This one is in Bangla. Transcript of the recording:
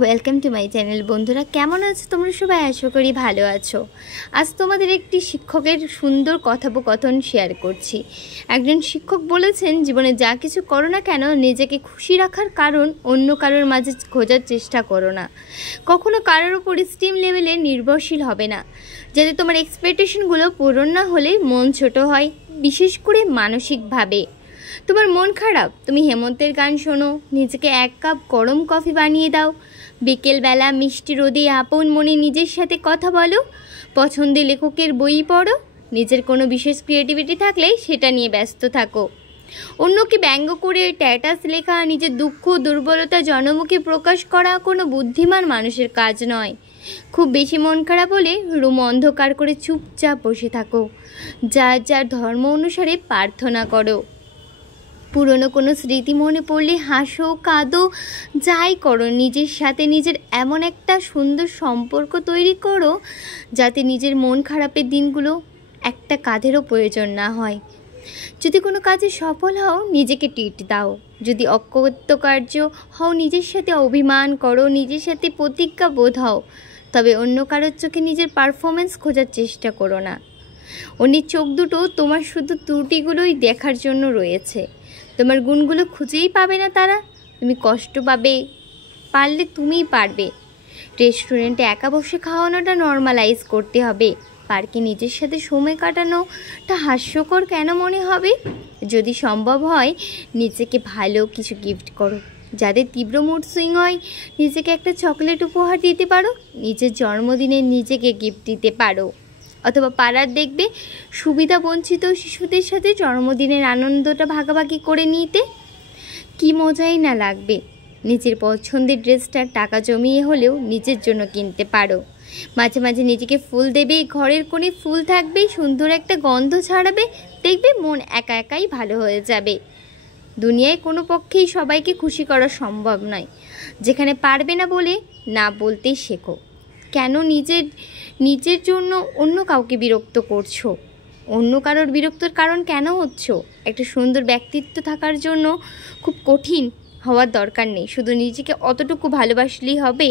Welcome to my channel. বন্ধুরা, কেমন আছো তোমরা সবাই? আশা করি ভালো আছো। আজ তোমাদের একটি শিক্ষকের সুন্দর কথোপকথন শেয়ার করছি। একজন শিক্ষক বলেছেন, জীবনে যা কিছু করো না কেন নিজেকে খুশি রাখার কারণ অন্য কারোর মাঝে খোঁজার চেষ্টা করো না। কখনো কারোর উপর স্টিম লেভেলে নির্ভরশীল হবে না, যাতে তোমার এক্সপেকটেশনগুলো পূরণ না হলে মন ছোট হয়, বিশেষ করে মানসিকভাবে। তোমার মন খারাপ, তুমি হেমন্তের গান শোনো, নিজেকে এক কাপ গরম কফি বানিয়ে দাও, বিকেলবেলা মিষ্টি রোদে আপন মনে নিজের সাথে কথা বলো, পছন্দের লেখকের বই পড়ো, নিজের কোনো বিশেষ ক্রিয়েটিভিটি থাকলে সেটা নিয়ে ব্যস্ত থাকো। অন্যকে ব্যঙ্গ করে স্ট্যাটাস লেখা, নিজের দুঃখ দুর্বলতা জনমুখে প্রকাশ করা কোনো বুদ্ধিমান মানুষের কাজ নয়। খুব বেশি মন খারাপ হলে রুম অন্ধকার করে চুপচাপ বসে থাকো, যার যার ধর্ম অনুসারে প্রার্থনা করো। পুরনো কোনো স্মৃতি মনে পড়লে হাসো, কাঁদো, যাই করো, নিজের সাথে নিজের এমন একটা সুন্দর সম্পর্ক তৈরি করো যাতে নিজের মন খারাপের দিনগুলো একটা কাঁধেরও প্রয়োজন না হয়। যদি কোনো কাজে সফল হও, নিজেকে ট্রিট দাও। যদি অকৃতকার্য হও, নিজের সাথে অভিমান করো, নিজের সাথে প্রতিজ্ঞা বোধ হও। তবে অন্য কারোর চোখে নিজের পারফরমেন্স খোঁজার চেষ্টা করো না। অন্যের চোখ দুটো তোমার শুধু ত্রুটিগুলোই দেখার জন্য রয়েছে, তোমার গুণগুলো খুঁজেই পাবে না তারা। তুমি কষ্ট পাবে, পারলে তুমিই পারবে। রেস্টুরেন্টে একা বসে খাওয়ানোটা নর্মালাইজ করতে হবে। পার্কে নিজের সাথে সময় কাটানোটা হাস্যকর কেন মনে হবে? যদি সম্ভব হয়, নিজেকে ভালো কিছু গিফট করো। যাদের তীব্র মুড সুইং হয়, নিজেকে একটা চকলেট উপহার দিতে পারো, নিজের জন্মদিনে নিজেকে গিফট দিতে পারো। অথবা পাড়ার দেখবে সুবিধা বঞ্চিত শিশুদের সাথে জন্মদিনের আনন্দটা ভাগাভাগি করে নিতে কি মজাই না লাগবে। নিজের পছন্দের ড্রেসটা টাকা জমিয়ে হলেও নিজের জন্য কিনতে পারো। মাঝে মাঝে নিজেকে ফুল দেবে, ঘরের কোণে ফুল থাকবে, সুন্দর একটা গন্ধ ছাড়াবে, দেখবে মন একা একাই ভালো হয়ে যাবে। দুনিয়ায় কোনো পক্ষেই সবাইকে খুশি করা সম্ভব নয়। যেখানে পারবে না বলে না বলতেই শেখো। কেন নিজের জন্য অন্য কাউকে বিরক্ত করছো? অন্য কারোর বিরক্তর কারণ কেন হচ্ছ? একটা সুন্দর ব্যক্তিত্ব থাকার জন্য খুব কঠিন হওয়ার দরকার নেই, শুধু নিজেকে অতটুকু ভালোবাসলেই হবে।